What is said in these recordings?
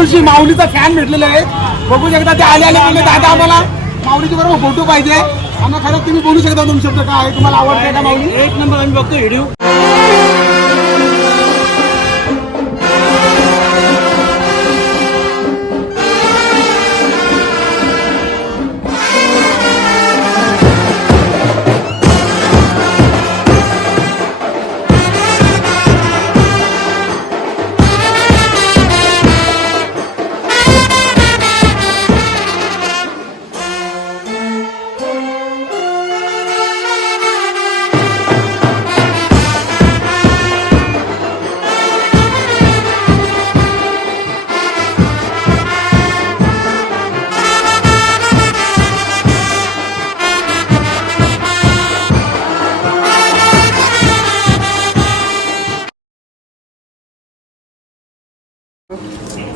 मुरुडशी माऊलीचा fan भेटलेला आहे बघू शकता ते आले आले. म्हणले दादा आम्हाला माऊलीचे बरोबर फोटो पाहिजे. आणि खरंच तुम्ही बोलू शकता दोन शब्द. काय तुम्हाला आवडते का माऊली? एक नंबर आम्ही बघतो व्हिडिओ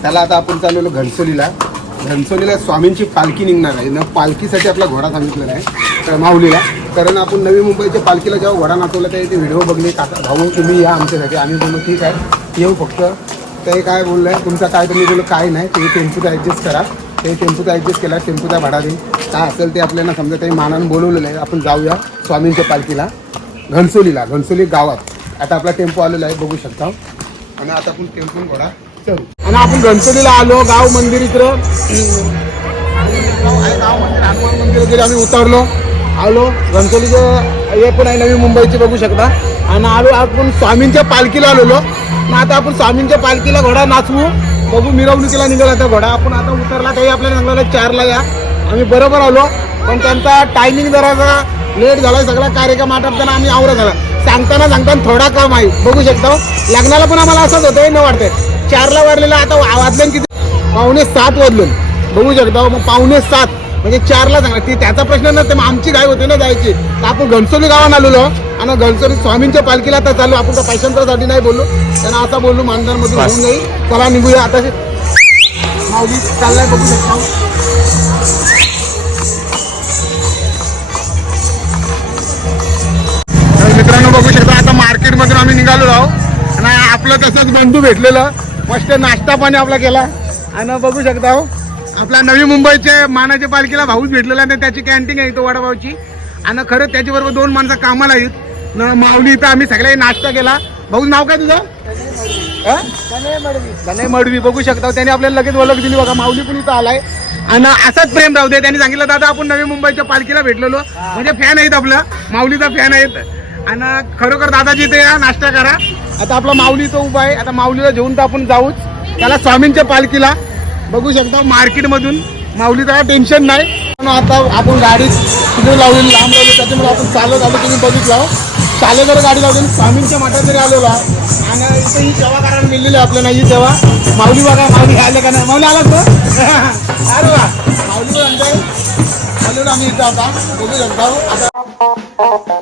त्याला आता आपण चाललेलो घनसोलीला. घनसोलीला स्वामींची पालखी निघणार आहे. न पालखीसाठी आपला घोडा सांगितलेला आहे तर माऊलीला. कारण आपण नवी मुंबईच्या पालखीला जेव्हा घोडा नाचवला ते व्हिडिओ बघले काका भाऊ तुम्ही या आमच्यासाठी. आम्ही बोललो ठीक आहे येऊ फक्त. ते काय बोललं आहे तुमचा काय? तुम्ही बोललो काय नाही ते टेम्पूचा ॲडजस्ट करा. ते टेम्पूचा ॲडजस्ट केला टेम्पूचा भाडा देईल काय असेल ते आपल्याला समजा काही मानानं बोलवलेलं आहे. आपण जाऊया स्वामींच्या पालखीला. घनसोलीला घनसोली गावात. आता आपला टेम्पो आलेला आहे बघू शकता. आणि आता आपण टेम्पून घोडा चढू. आणि आपण गणपतीला आलो गाव मंदिर इकडं. गाव म्हणजे मंदिर हनुमान मंदिर वगैरे आम्ही उतरलो. आलो. गणपतीचं हे पण आहे नवी मुंबईची बघू शकता. आणि आलो आपण स्वामींच्या पालखीला आलेलो. मग आता आपण स्वामींच्या पालखीला घोडा नाचवू. बघू मिरवणुकीला निघाला आता घोडा. आपण आता उतरला काही आपल्याला सांगला चारला या. आम्ही बरोबर आलो. पण त्यांचा टायमिंग जरा लेट झाला सगळा कार्यक्रम आटपताना आम्ही आवरा झाला सांगताना सांगताना थोडा काम आहे. बघू शकतो हो. लग्नाला पण आम्हाला असंच होतं न वाटतंय. चारला वाजलेला आता वाजले किती? पावणे सात वाजले. बघू शकता मग पावणे सात म्हणजे चारला सांगा ती त्याचा प्रश्न नसते मग आमची काय होते ना जायची. तर आपण घनसोली गावात आलेलो. आणि घनसोली स्वामींच्या पालखीला आता चालू आपण तर पैशांसाठी नाही बोललो. त्यांना असं बोललो मानधनमधून होऊन जाईल. चला निघूया. आता माऊली चाललाय बघू शकता. तर मित्रांनो बघू शकता आता मार्केटमधून आम्ही निघालो आहोत. आणि आपलं तसंच बंधू भेटलेलं. मस्त नाश्ता पाणी आपला केला. आणि बघू शकता हो आपला नवी मुंबईचे मानाच्या पालखीला भाऊच भेटलेला आणि त्याची कॅन्टीन आहे तो वडापावची. आणि खरंच त्याच्याबरोबर दोन माणसं कामाला आहेत. न माऊली इथं आम्ही सगळे नाश्ता केला. भाऊ नाव काय तुझं? हा? गणेश मडवी बघू शकता त्याने आपल्याला लगेच ओळख दिली बघा माऊली पण इथं आलाय. आणि असाच प्रेम राहू दे. त्यांनी सांगितलं दादा आपण नवी मुंबईच्या पालखीला भेटलेलो. म्हणजे फॅन आहेत आपलं. माऊलीचा फॅन आहेत. आणि खरोखर दादाजी ते या नाश्ता करा. आता आपला माऊली तो उभा आहे. आता माऊलीला घेऊन तर आपण जाऊच. त्याला स्वामींच्या पालखीला. बघू शकता मार्केटमधून माऊलीचा टेन्शन नाही. पण आता आपण गाडी तिथे लावलेली लांब लावली त्याच्यामुळे आपण चालत आलो तुम्ही बघितलं. जर गाडी लावली स्वामींच्या मठात जरी आलेलो आणि इथे ही सेवा करायला मिळलेली आहे आपल्याला ही सेवा. माऊली बघा माऊली आले का नाही? माऊली आला तो? अरे वा माऊली आमच्या आणताय आलेलो आम्ही इथं आता. बघू शकतो. आता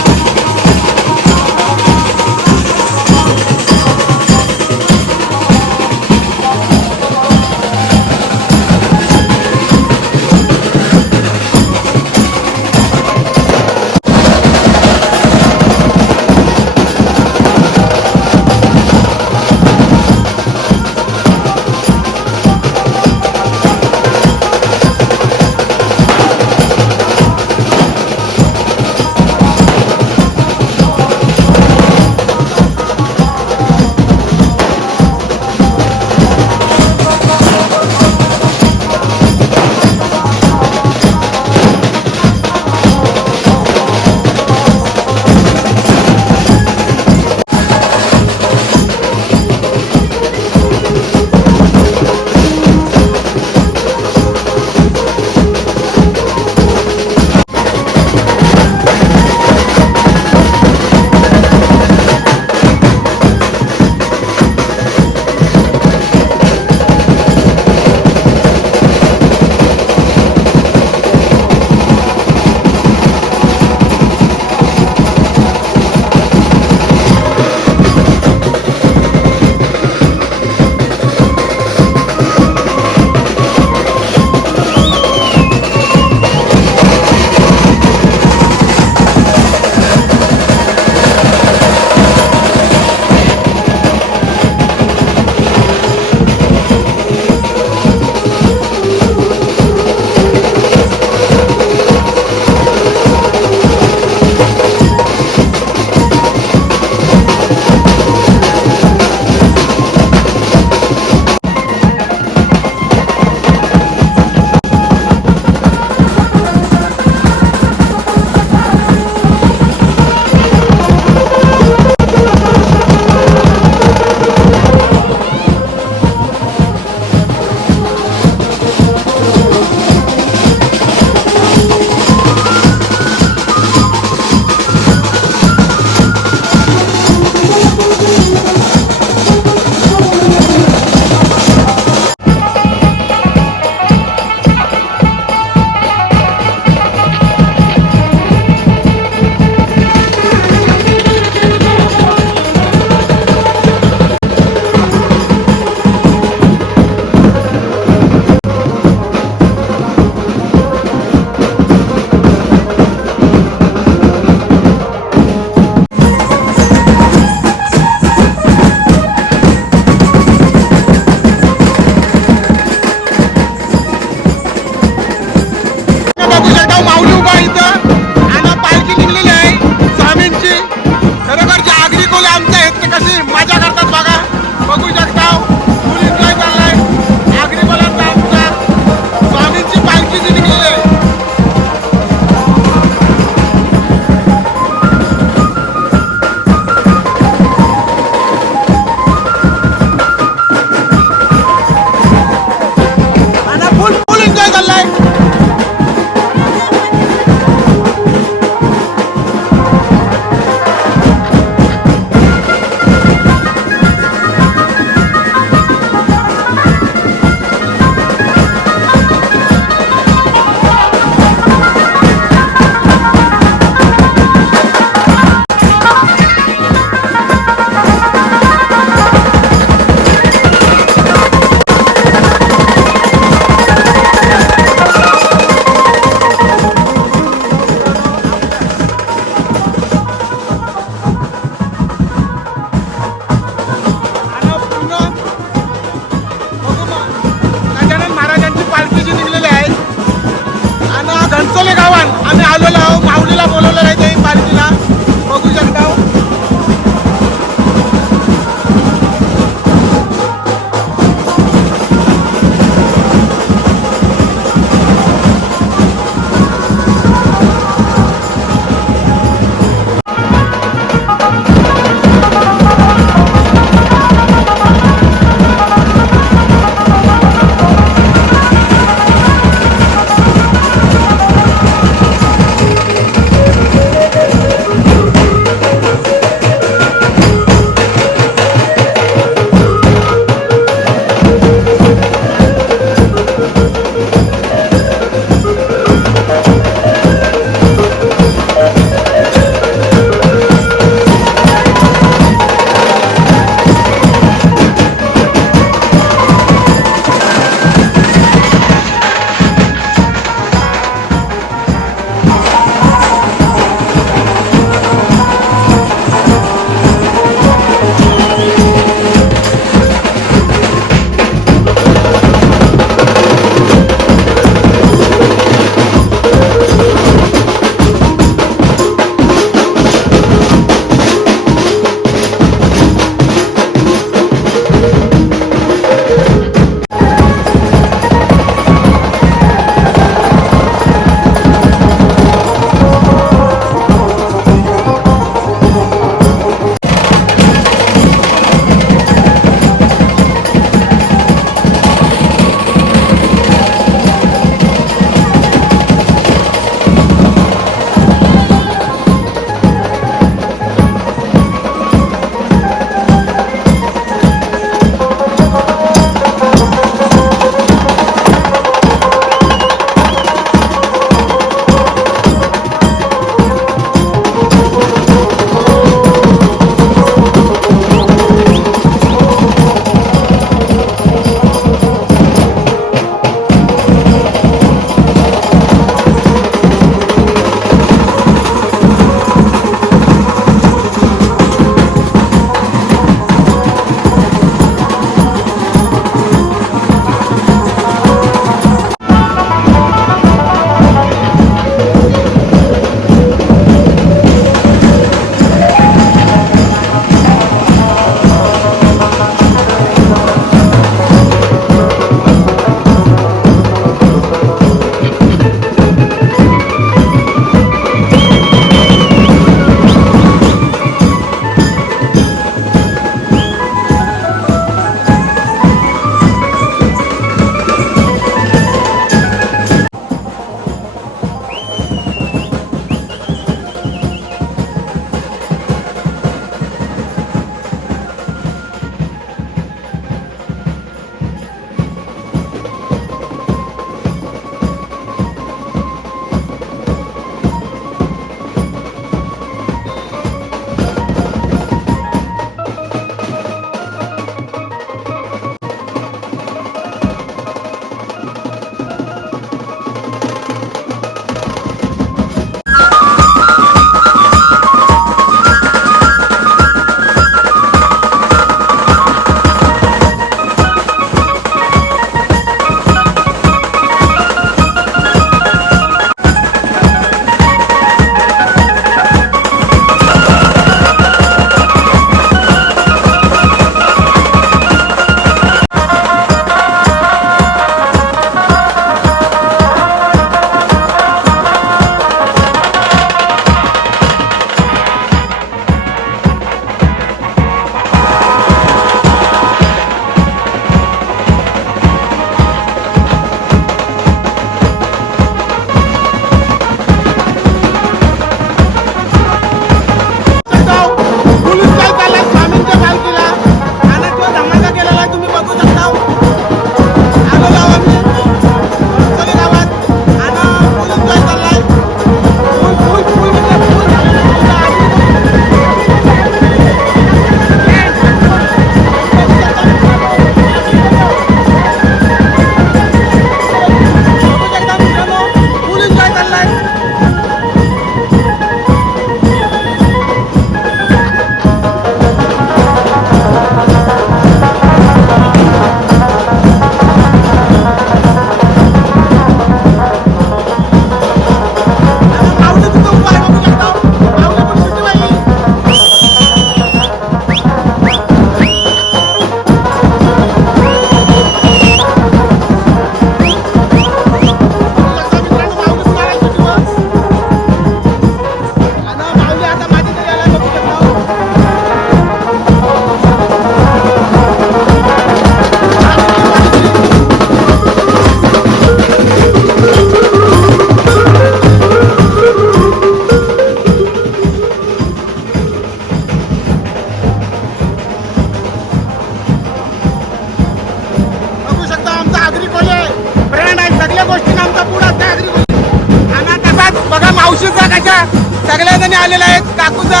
सगळ्या जणी आलेल्या आहेत काकूचा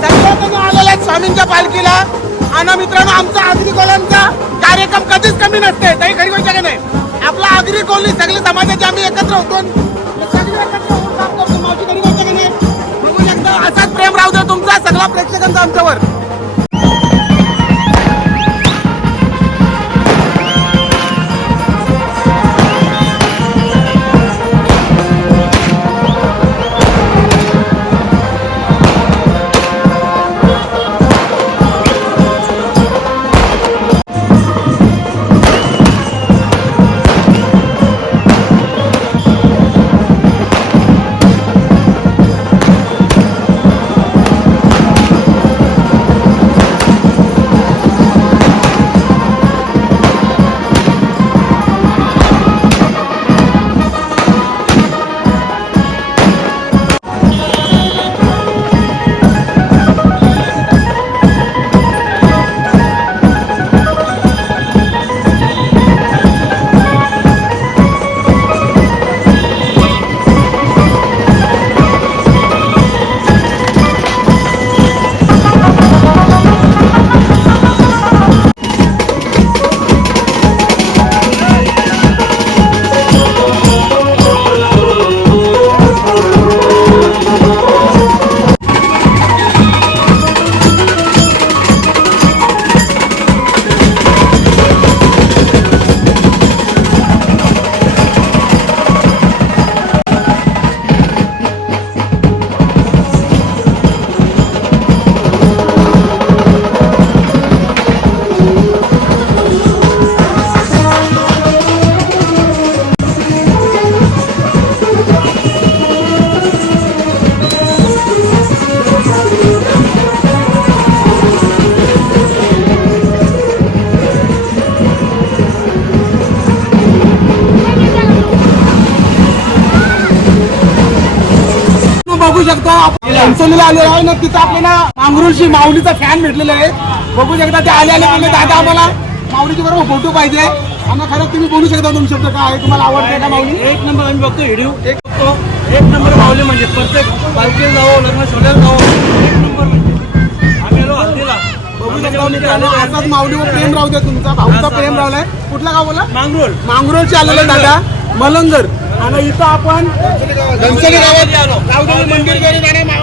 सगळ्याजणी आलेल्या आहेत स्वामींच्या पालखीला. आणि मित्रांनो आमचा आगरी कोलांचा कार्यक्रम कधीच कमी नसते. काही खरी गोष्ट नाही? आपला आगरी कोली सगळे समाजाचे आम्ही एकत्र होतो सगळे एकत्र होऊन काम करतो. मावशी खरी गोष्ट नाही? बघू असाच प्रेम राहू दे तुमचा सगळा प्रेक्षकांचा आमच्यावर. घनसोलीला आलेलो आहे ना तिथं आपल्याला मांगरूळशी माऊलीचा फॅन भेटलेला आहे. बघू शकता ते आले आले बोलले दादा आम्हाला माऊलीची बरोबर फोटो पाहिजे. आणि खरंच तुम्ही बोलू शकता दोन शब्द काय तुम्हाला आवडते का माऊली? एक नंबर आम्ही बघतो व्हिडिओ एक बघतो एक नंबर मावले म्हणजे प्रत्येक पालखीला जावं लग्न सोडायला जावं. एक नंबर म्हणजे आम्ही आलो हल्दीला बघू शकता मित्रांनो असाच माऊलीवर प्रेम राहू दे तुमचा. भाऊचा प्रेम रावलाय कुठला गाव बोला? मांगरोळ. मांगरोळचे आलेले दादा. मलंगर. आणि इथं आपण घनसोली गावात. गावदेवी मंदिर घरी जाणे मा-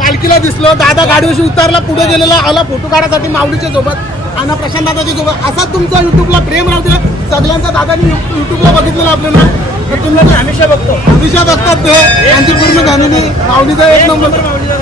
पालखीला दिसलो दादा गाडीवरशी उतरला पुढे गेलेला आला फोटो काढायसाठी माऊलीच्या सोबत आणि प्रशांत दादाच्या सोबत. असा तुमचा युट्यूबला प्रेम राहू दे सगळ्यांचा दादानी युट्यूबला बघितलेलं आपल्याला. तर तुम्ही हमेशा बघतो. हमेशा बघतात ते. त्यांची पूर्ण फॅमिली माऊलीचा एक नंबर.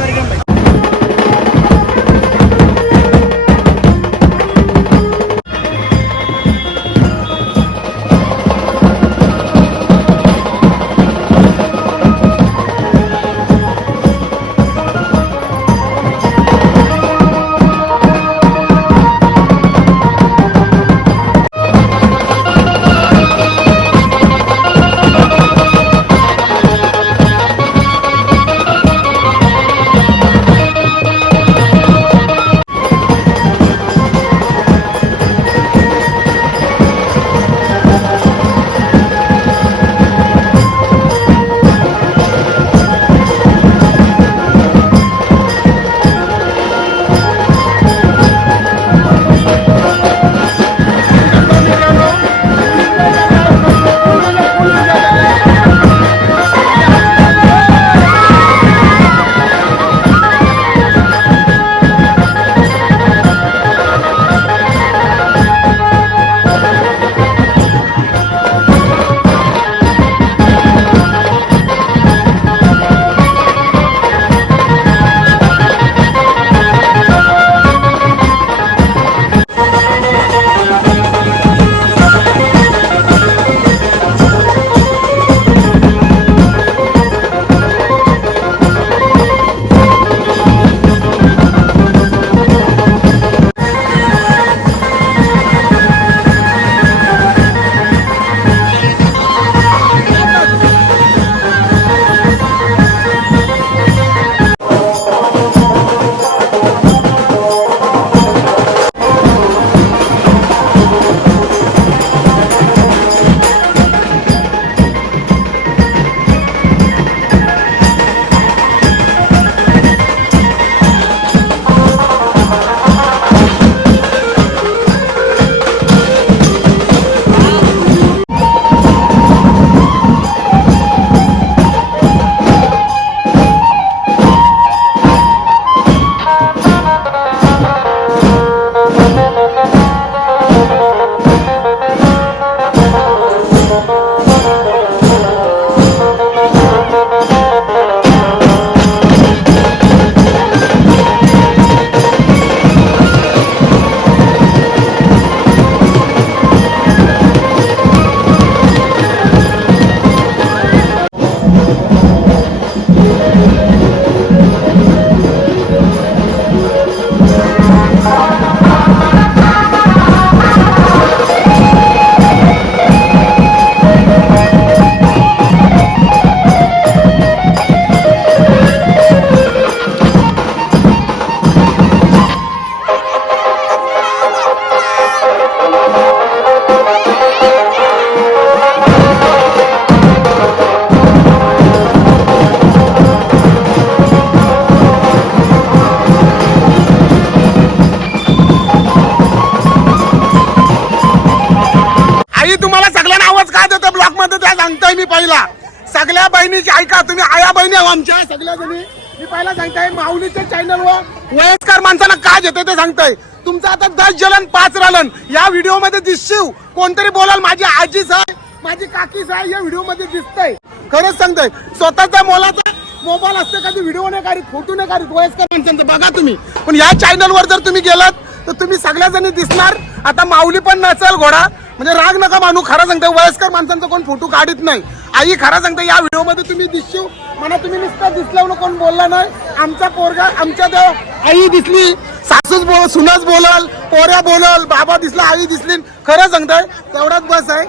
सगळ्या जणी मी पहिला सांगताय माऊलीच्या चॅनलवर वयस्कर माणसाला काय येते ते सांगताय. तुमचं आता दस जलन पाच रलन या व्हिडिओमध्ये दिसशीव कोणतरी बोलाल माझी आजीच आहे माझी काकीच आहे या व्हिडिओमध्ये दिसतंय. खरंच सांगताय स्वतःचा मोलाचा मोबाईल असते कधी व्हिडिओ नाही काढत फोटो नाही काढत वयस्कर माणसांचं बघा तुम्ही. पण या चॅनलवर जर तुम्ही गेलात तर तुम्ही सगळ्या जणी दिसणार. आता माऊली पण नसेल घोडा. म्हणजे राग नका मानू खरं सांगते वयस्कर माणसांचा कोण फोटो काढत नाही. आई खरं सांगते या व्हिडिओमध्ये तुम्ही दिसशीव मला तुम्ही नुसतं दिसल्यावर कोण बोलला नाही? आमचा पोरगा आमच्या देव आई दिसली. सासूच बोल सुनच बोलल पोऱ्या बोलल बाबा दिसला आई दिसली. खरं सांगताय तेवढाच बस आहे.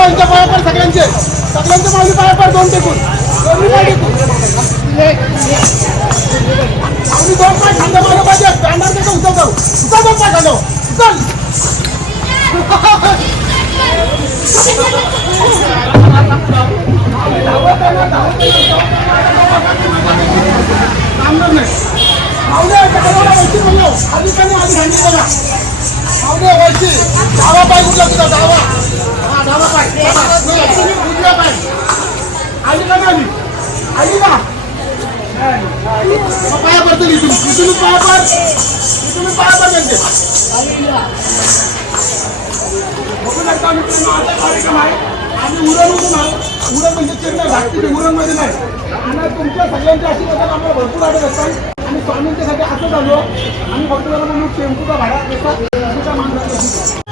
यांच्या पाया पड सगळ्यांचे. सगळ्यांचे माझी पाया पड दोन टेकून. दोन्ही पाय टेकून. माऊली दोन पाय खांदा मारलं पाहिजे. स्टँडर्ड त्याचं उचल जाऊ. उचल दोन पाय खांदा. उचल. थांबणार नाही माऊली आता करायला वैशी म्हणलो आधी कमी आधी सांगितलं ना माऊली वैशी डावा पाय कुठला तुझा डावा हा डावा पाय डावा. उजव्या पाय आली का नाही आली का मग पाया पडतो इथून इथून पाया पड इथून पाया पड त्यांचे बघू शकता मित्रांनो आता कार्यक्रम आहे आम्ही उरण उठून आम्ही उरण उरण म्हणजे चेन्नई धाकटी उरणमध्ये नाही. आणि तुमच्या सगळ्यांच्या आशीर्वादाला आम्हाला भरपूर आठवत असतात आणि स्वामींच्यासाठी असं झालो. आम्ही फक्त जरा म्हणून टेम्पूचा भाडा देतात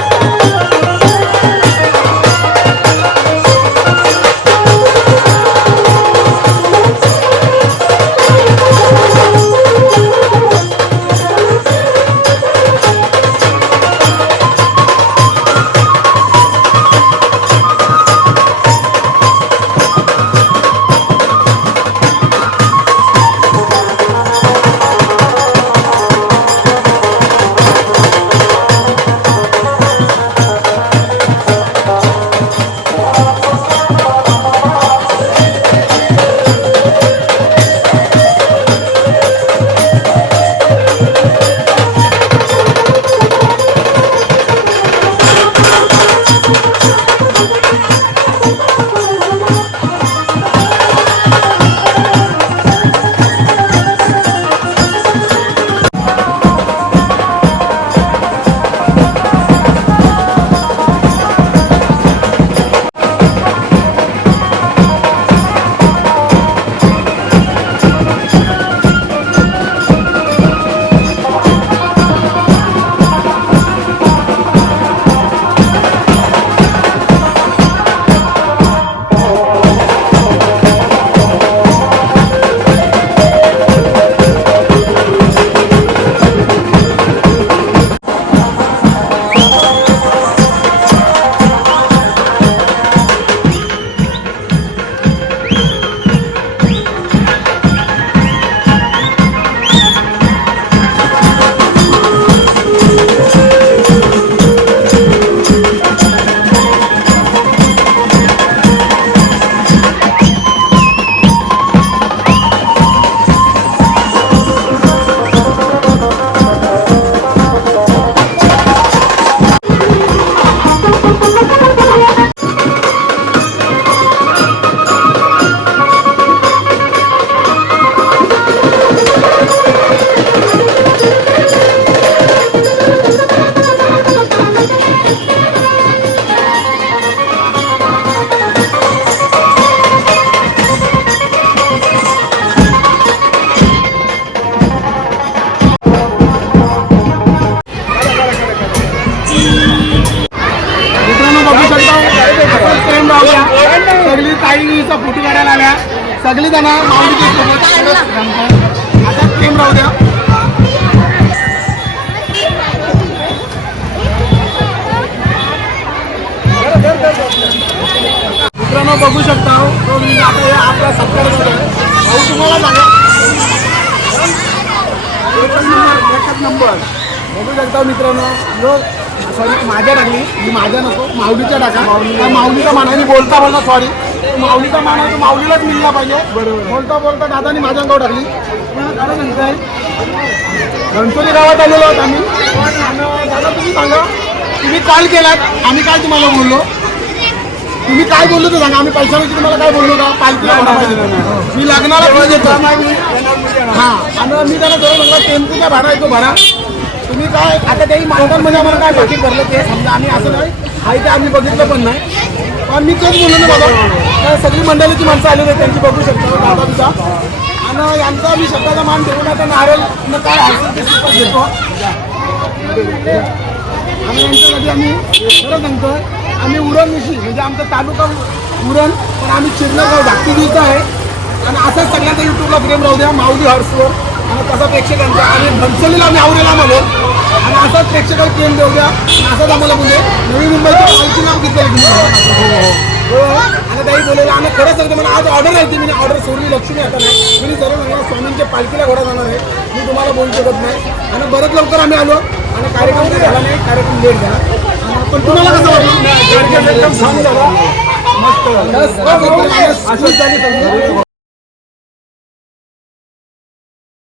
मित्रांनो बघू शकता हो. तो आता हे आपला सत्कार भाऊ तुम्हाला सांगा. एकच नंबर एकच नंबर. बघू शकता मित्रांनो जो सॉरी माझ्या टाकली मी माझ्या नको माऊलीच्या टाका त्या माऊलीचा मानाने बोलता बोलता सॉरी माऊलीचा मान तो माऊलीलाच मिळला पाहिजे. बरोबर. बोलता बोलता दादानी माझ्या अंगावर टाकली सांगताय गणपती गावात आलेलो आहोत आम्ही. दादा तुम्ही सांगा. तुम्ही कॉल केलात आम्ही काय तुम्हाला बोललो. तुम्ही काय बोललो ते सांगा. आम्ही पैशाविषयी तुम्हाला काय बोललो का? पालखीला भाडा पाहिजे मी लग्नाला फी देतो. हा आणि मी त्याला जवळ म्हणलं टेम्पोचा भाडा येतो भाडा. तुम्ही काय आता काही मालकांमध्ये आम्हाला काय बाकी भरलं ते? समजा आम्ही असं नाही आहे ते आम्ही बघितलं पण नाही. पण मी तेच बोललो ना बाबा काय सगळी मंडळीची माणसं आलेली आहेत त्यांची बघू शकता दादा तुझा आणि यांचा मी शब्दाचा मान ठेवून आता नारळ काय असेल ते घेतो आणि यांच्यासाठी आम्ही खरं सांगतोय आम्ही उरण मिशी म्हणजे आमचा तालुका उरण पण आम्ही चिरणगाव धाकटी दिवसा आहे. आणि असंच सगळ्यांचा युट्यूबला प्रेम राहू द्या माऊली हॉर्सवर आणि तसा प्रेक्षकांचा आणि भंसलीला आम्ही आवडेला म्हणून. आणि असाच प्रेक्षकाला प्रेम देऊ द्या. आणि असंच आम्हाला म्हणजे नवी मुंबईच्या पालखी नाव घेतलं हो. आणि ताई बोलवलं आणि खरं सांगतो मला आज ऑर्डर आहे ती मी ऑर्डर सोडली लक्ष्मी आता नाही. मी सर्व म्हणलं स्वामींच्या पालखीला घोडा जाणार आहे. मी तुम्हाला बोलू शकत नाही. आणि बरंच लवकर आम्ही आलो. आणि कार्यक्रम झाला नाही कार्यक्रम लेट झाला. पण तुम्हाला कसं वाटलं? कार्यक्रम एकदम छान झाला. मस्त. सगळी.